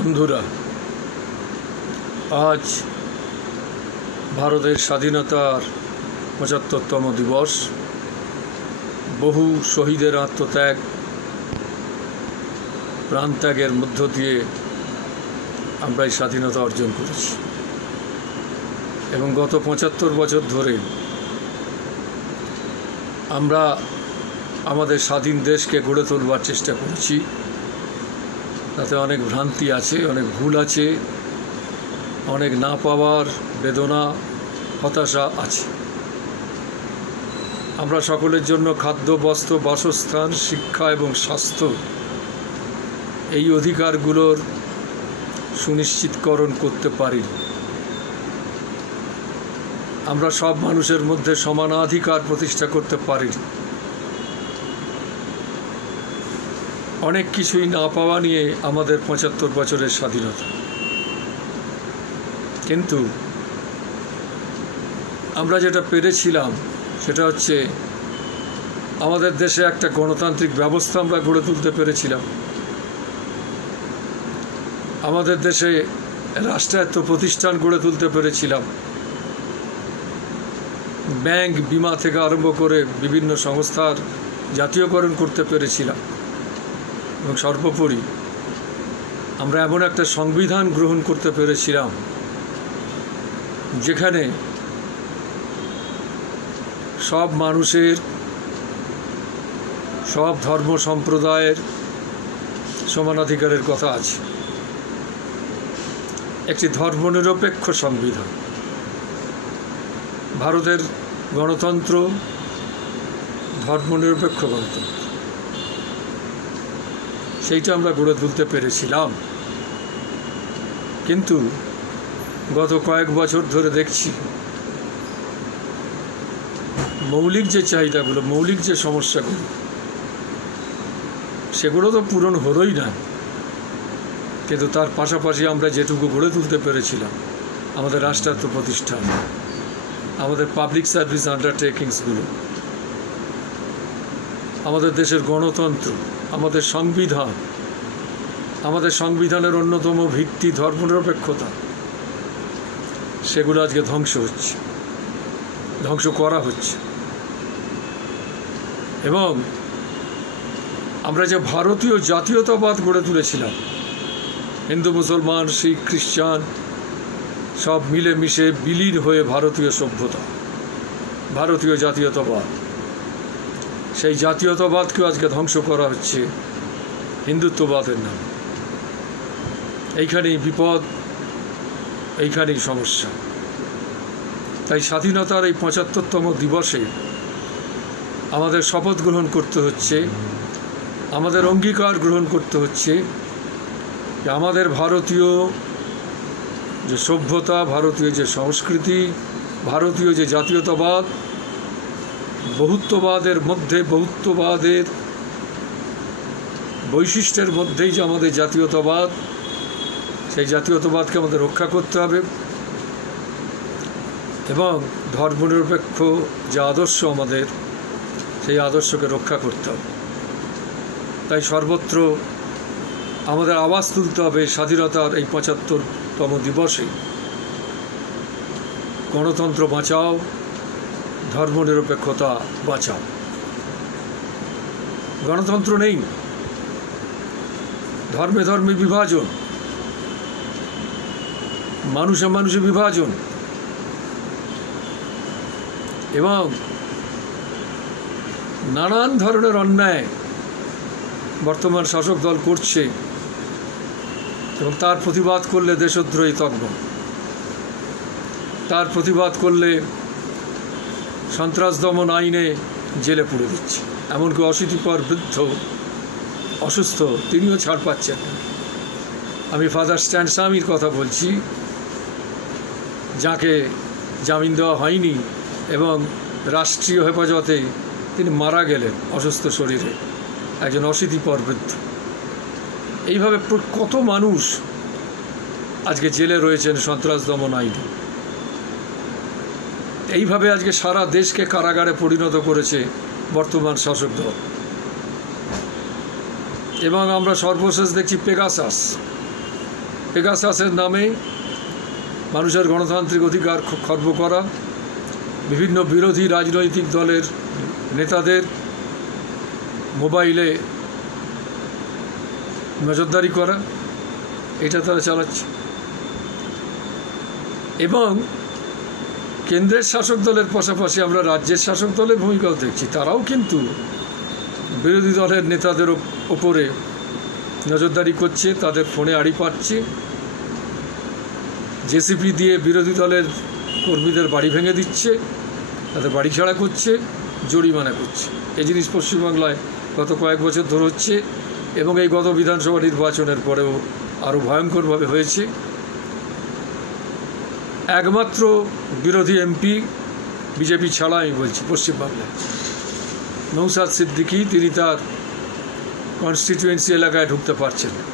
বন্ধুরা, আজ ভারতের স্বাধীনতার ৭৫তম দিবস। বহু শহীদের আত্মত্যাগ, প্রাণত্যাগের মধ্য দিয়ে আমরা এই স্বাধীনতা অর্জন করেছি এবং গত ৭৫ বছর ধরে আমরা আমাদের স্বাধীন দেশকে গড়ে তোলবার চেষ্টা করেছি। তাতে অনেক ভ্রান্তি আছে, অনেক ভুল আছে, অনেক না পাওয়ার বেদনা, হতাশা আছে। আমরা সকলের জন্য খাদ্য, বস্ত্র, বাসস্থান, শিক্ষা এবং স্বাস্থ্য এই অধিকারগুলোর সুনিশ্চিতকরণ করতে পারি। আমরা সব মানুষের মধ্যে সমানাধিকার প্রতিষ্ঠা করতে পারি। অনেক কিছুই না পাওয়া নিয়ে আমাদের ৭৫ বছরের স্বাধীনতা। কিন্তু আমরা যেটা পেরেছিলাম সেটা হচ্ছে আমাদের দেশে একটা গণতান্ত্রিক ব্যবস্থা আমরা গড়ে তুলতে পেরেছিলাম। আমাদের দেশে রাষ্ট্রায়ত্ত প্রতিষ্ঠান গড়ে তুলতে পেরেছিলাম। ব্যাংক, বিমা থেকে আরম্ভ করে বিভিন্ন সংস্থার জাতীয়করণ করতে পেরেছিলাম এবং সর্বোপরি আমরা এমন একটা সংবিধান গ্রহণ করতে পেরেছিলাম যেখানে সব মানুষের, সব ধর্ম সম্প্রদায়ের সমানাধিকারের কথা আছে। একটি ধর্মনিরপেক্ষ সংবিধান। ভারতের গণতন্ত্র ধর্মনিরপেক্ষ গণতন্ত্র, সেইটা আমরা গড়ে তুলতে পেরেছিলাম। কিন্তু গত কয়েক বছর ধরে দেখছি মৌলিক যে চাহিদাগুলো, মৌলিক যে সমস্যাগুলো, সেগুলো তো পূরণ হলোই না। কিন্তু তার পাশাপাশি আমরা যেটুকু গড়ে তুলতে পেরেছিলাম, আমাদের রাষ্ট্রায়ত্ত প্রতিষ্ঠান, আমাদের পাবলিক সার্ভিস আন্ডারটেকিংসগুলো, আমাদের দেশের গণতন্ত্র, আমাদের সংবিধান, আমাদের সংবিধানের অন্যতম ভিত্তি ধর্মনিরপেক্ষতা, সেগুলো আজকে ধ্বংস হচ্ছে, ধ্বংস করা হচ্ছে। এবং আমরা যে ভারতীয় জাতীয়তাবাদ গড়ে তুলেছিলাম, হিন্দু, মুসলমান, শিখ, খ্রিস্টান সব মিলেমিশে বিলীন হয়ে ভারতীয় সভ্যতা, ভারতীয় জাতীয়তাবাদ, সেই জাতীয়তাবাদকেও আজকে ধ্বংস করা হচ্ছে হিন্দুত্ববাদের নামে। এইখানেই বিপদ, এইখানেই সমস্যা। তাই স্বাধীনতার এই ৭৫তম দিবসে আমাদের শপথ গ্রহণ করতে হচ্ছে, আমাদের অঙ্গীকার গ্রহণ করতে হচ্ছে যে আমাদের ভারতীয় যে সভ্যতা, ভারতীয় যে সংস্কৃতি, ভারতীয় যে জাতীয়তাবাদ, বহুত্ববাদের মধ্যে, বহুত্ববাদের বৈশিষ্ট্যের মধ্যেই যে আমাদের জাতীয়তাবাদ, সেই জাতীয়তাবাদকে আমাদের রক্ষা করতে হবে এবং ধর্মনিরপেক্ষ যে আদর্শ আমাদের, সেই আদর্শকে রক্ষা করতে হবে। তাই সর্বত্র আমাদের আওয়াজ তুলতে হবে স্বাধীনতার এই ৭৫তম দিবসে, গণতন্ত্র বাঁচাও, ধর্মনিরপেক্ষতা বাঁচাও। গণতন্ত্র নেই, ধর্মে ধর্মে বিভাজন, মানুষে মানুষে বিভাজন এবং নানান ধরনের অন্যায় বর্তমান শাসক দল করছে এবং তার প্রতিবাদ করলে দেশদ্রোহী তকমা, তার প্রতিবাদ করলে সন্ত্রাস দমন আইনে জেলে পুরে দিচ্ছে। এমনকি অশীতিপর বৃদ্ধ, অসুস্থ, তিনিও ছাড় পাচ্ছেন না। আমি ফাদার স্ট্যান স্বামীর কথা বলছি, যাকে জামিন দেওয়া হয়নি এবং রাষ্ট্রীয় হেফাজতে তিনি মারা গেলেন অসুস্থ শরীরে, একজন অশীতিপর বৃদ্ধ। এইভাবে কত মানুষ আজকে জেলে রয়েছেন সন্ত্রাস দমন আইনে। এইভাবে আজকে সারা দেশকে কারাগারে পরিণত করেছে বর্তমান শাসক দল। এবং আমরা সর্বশেষ দেখছি পেগাসাস, পেগাসাসের নামে মানুষের গণতান্ত্রিক অধিকার খর্ব করা, বিভিন্ন বিরোধী রাজনৈতিক দলের নেতাদের মোবাইলে নজরদারি করা, এটা তারা চালাচ্ছে। এবং কেন্দ্রের শাসক দলের পাশাপাশি আমরা রাজ্যের শাসক দলের ভূমিকাও দেখছি। তারাও কিন্তু বিরোধী দলের নেতাদের ওপরে নজরদারি করছে, তাদের ফোনে আড়ি পাচ্ছে, জেসিপি দিয়ে বিরোধী দলের কর্মীদের বাড়ি ভেঙে দিচ্ছে, তাদের বাড়ি ছাড়া করছে, জরিমানা করছে। এই জিনিস পশ্চিমবাংলায় গত কয়েক বছর ধরে হচ্ছে এবং এই গত বিধানসভা নির্বাচনের পরেও আরও ভয়ঙ্করভাবে হয়েছে। একমাত্র বিরোধী এমপি বিজেপি ছাড়া আমি বলছি পশ্চিমবাংলায় নৌসাদ সিদ্দিকী, তিনি তার কনস্টিটিউয়েন্সি এলাকায় ঢুকতে পারছেন না।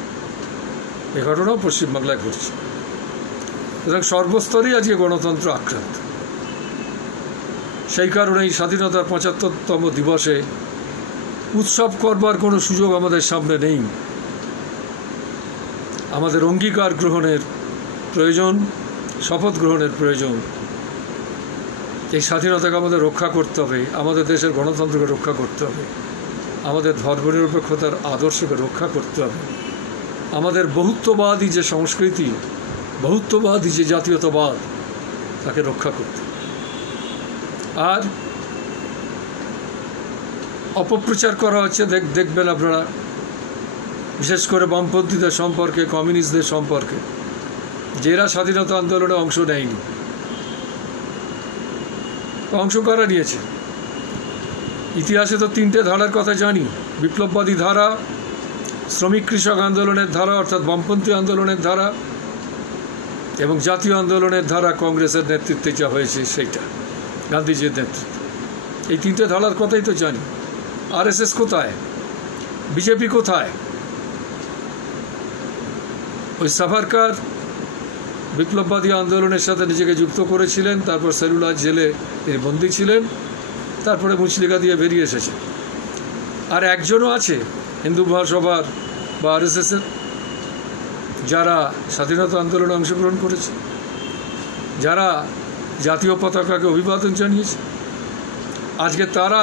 এ ঘটনাও পশ্চিমবাংলায় ঘটছে। সুতরাং সর্বস্তরেই আজকে গণতন্ত্র আক্রান্ত। সেই কারণেই স্বাধীনতার ৭৫তম দিবসে উৎসব করবার কোনো সুযোগ আমাদের সামনে নেই। আমাদের অঙ্গীকার গ্রহণের প্রয়োজন, শপথ গ্রহণের প্রয়োজন। এই স্বাধীনতাকে আমাদের রক্ষা করতে হবে, আমাদের দেশের গণতন্ত্রকে রক্ষা করতে হবে, আমাদের ধর্মনিরপেক্ষতার আদর্শকে রক্ষা করতে হবে, আমাদের বহুত্ববাদী যে সংস্কৃতি, বহুত্ববাদী যে জাতীয়তাবাদ, তাকে রক্ষা করতে। আর অপপ্রচার করা হচ্ছে, দেখবেন আপনারা, বিশেষ করে বামপন্থীদের সম্পর্কে, কমিউনিস্টদের সম্পর্কে, যারা স্বাধীনতা আন্দোলনে অংশ নেয়নি, অংশ কারা নিয়েছে। ইতিহাসে তো ৩টে ধারার কথা জানি, বিপ্লববাদী ধারা, শ্রমিক কৃষক আন্দোলনের ধারা অর্থাৎ বামপন্থী আন্দোলনের ধারা, এবং জাতীয় আন্দোলনের ধারা কংগ্রেসের নেতৃত্বে যা হয়েছে সেইটা, গান্ধীজির নেতৃত্বে। এই ৩টে ধারার কথাই তো জানি। আরএসএস কোথায়? বিজেপি কোথায়? ওই সাভারকার বিপ্লববাদী আন্দোলনের সাথে নিজেকে যুক্ত করেছিলেন, তারপর সেলুলার জেলে তিনি বন্দী ছিলেন, তারপরে মুচলিকা দিয়ে বেরিয়ে এসেছে। আর একজনও আছে হিন্দু মহাসভার বা আরএসএসের যারা স্বাধীনতা আন্দোলনে অংশগ্রহণ করেছে, যারা জাতীয় পতাকাকে অভিবাদন জানিয়েছে। আজকে তারা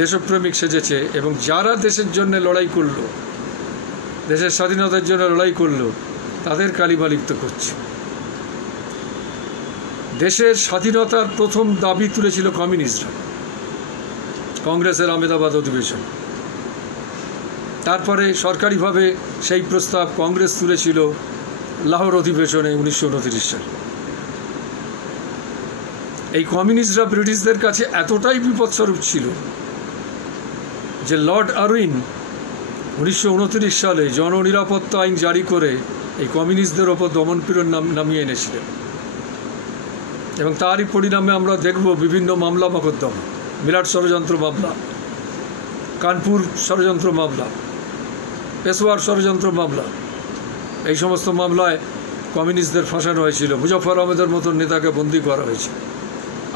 দেশপ্রেমিক সেজেছে এবং যারা দেশের জন্য লড়াই করলো, দেশের স্বাধীনতার জন্য লড়াই করলো, তাদের কালিমা লিপ্ত করছে। দেশের স্বাধীনতার প্রথম দাবি তুলেছিল কমিউনিস্টরা কংগ্রেসের আহমেদাবাদ অধিবেশন। তারপরে সরকারিভাবে সেই প্রস্তাব কংগ্রেস তুলেছিল লাহোর অধিবেশনে ১৯২৯ সালে। এই কমিউনিস্টরা ব্রিটিশদের কাছে এতটাই বিপদস্বরূপ ছিল যে লর্ড আরউইন ১৯২৯ সালে জননিরাপত্তা আইন জারি করে এই কমিউনিস্টদের ওপর দমনপীড়ন নামিয়ে এনেছিলেন। এবং তারই পরিণামে আমরা দেখব বিভিন্ন মামলা মকদ্দমা, মিরাট ষড়যন্ত্র মামলা, কানপুর ষড়যন্ত্র মামলা, পেশোয়ার ষড়যন্ত্র মামলা, এই সমস্ত মামলায় কমিউনিস্টদের ফাঁসানো হয়েছিল। মুজফর আহমেদের মতন নেতাকে বন্দী করা হয়েছে,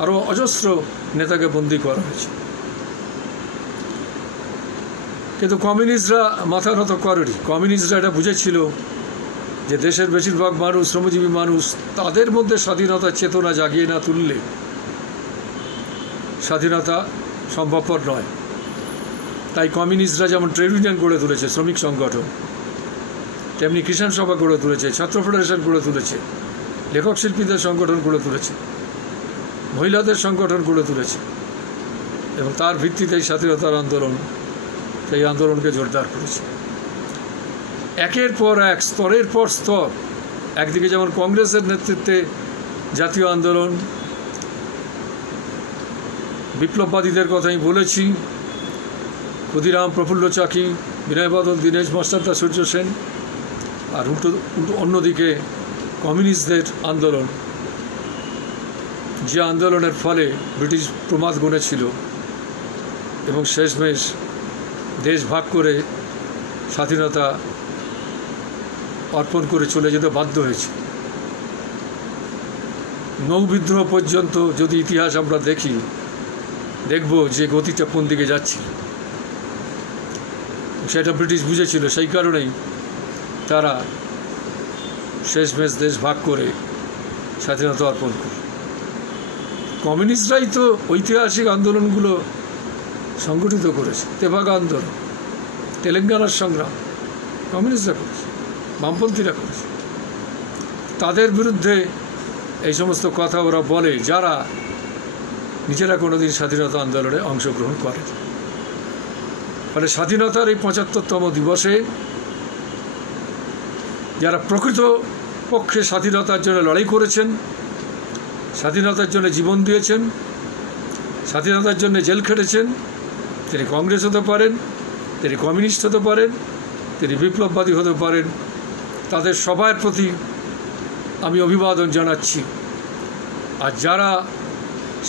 আরও অজস্র নেতাকে বন্দী করা হয়েছে। কিন্তু কমিউনিস্টরা মাথা নত করেনি। কমিউনিস্টরা এটা বুঝেছিল যে দেশের বেশিরভাগ মানুষ, শ্রমজীবী মানুষ, তাদের মধ্যে স্বাধীনতার চেতনা জাগিয়ে না তুললে স্বাধীনতা সম্ভবপর নয়। তাই কমিউনিস্টরা যেমন ট্রেড ইউনিয়ন গড়ে তুলেছে, শ্রমিক সংগঠন, তেমনি কিষাণ সভা গড়ে তুলেছে, ছাত্র ফেডারেশন গড়ে তুলেছে, লেখক শিল্পীদের সংগঠন গড়ে তুলেছে, মহিলাদের সংগঠন গড়ে তুলেছে এবং তার ভিত্তিতেই স্বাধীনতার আন্দোলন, সেই আন্দোলনকে জোরদার করেছে। একের পর এক, স্তরের পর স্তর, একদিকে যেমন কংগ্রেসের নেতৃত্বে জাতীয় আন্দোলন, বিপ্লববাদীদের কথা আমি বলেছি, ক্ষুদিরাম, প্রফুল্ল চাকি, বিনয় বাদল, দীনেশ মাস্টারদা, সূর্য সেন, আর অন্যদিকে কমিউনিস্টদের আন্দোলন, যে আন্দোলনের ফলে ব্রিটিশ প্রমাদ গুনেছিল এবং শেষমেশ দেশ ভাগ করে স্বাধীনতা অর্পণ করে চলে যেতে বাধ্য হয়েছে। নৌবিদ্রোহ পর্যন্ত যদি ইতিহাস আমরা দেখি, দেখব যে গতিটা কোন দিকে যাচ্ছে, সেটা ব্রিটিশ বুঝেছিল। সেই কারণেই তারা শেষমেশ দেশ ভাগ করে স্বাধীনতা অর্পণ করে। কমিউনিস্টরাই তো ঐতিহাসিক আন্দোলনগুলো সংগঠিত করেছে। তেভাগা আন্দোলন, তেলেঙ্গানার সংগ্রাম কমিউনিস্টরা করেছে, বামপন্থীরা করেছে। তাদের বিরুদ্ধে এই সমস্ত কথা ওরা বলে যারা নিজেরা কোনোদিন স্বাধীনতা আন্দোলনে অংশগ্রহণ করে। ফলে স্বাধীনতার এই ৭৫তম দিবসে যারা প্রকৃত পক্ষে স্বাধীনতার জন্য লড়াই করেছেন, স্বাধীনতার জন্য জীবন দিয়েছেন, স্বাধীনতার জন্য জেল খেটেছেন, তিনি কংগ্রেস হতে পারেন, তিনি কমিউনিস্ট হতে পারেন, তিনি বিপ্লববাদী হতে পারেন, তাদের সবার প্রতি আমি অভিবাদন জানাচ্ছি। আর যারা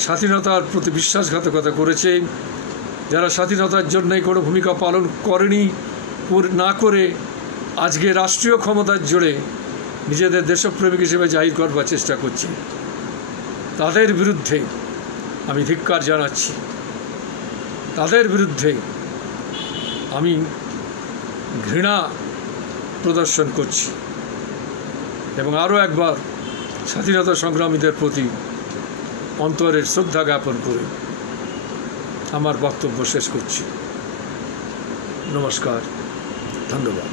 স্বাধীনতার প্রতি বিশ্বাসঘাতকতা করেছে, যারা স্বাধীনতার জন্যই কোনো ভূমিকা পালন করেনি, না করে আজকে রাষ্ট্রীয় ক্ষমতার জোরে নিজেদের দেশপ্রেমিক হিসেবে জাহির করবার চেষ্টা করছে, তাদের বিরুদ্ধে আমি ধিক্কার জানাচ্ছি। তাদের বিরুদ্ধে আমি ঘৃণা প্রদর্শন করছি এবং আরও একবার স্বাধীনতা সংগ্রামীদের প্রতি অন্তরের শ্রদ্ধা জ্ঞাপন করে আমার বক্তব্য শেষ করছি। নমস্কার, ধন্যবাদ।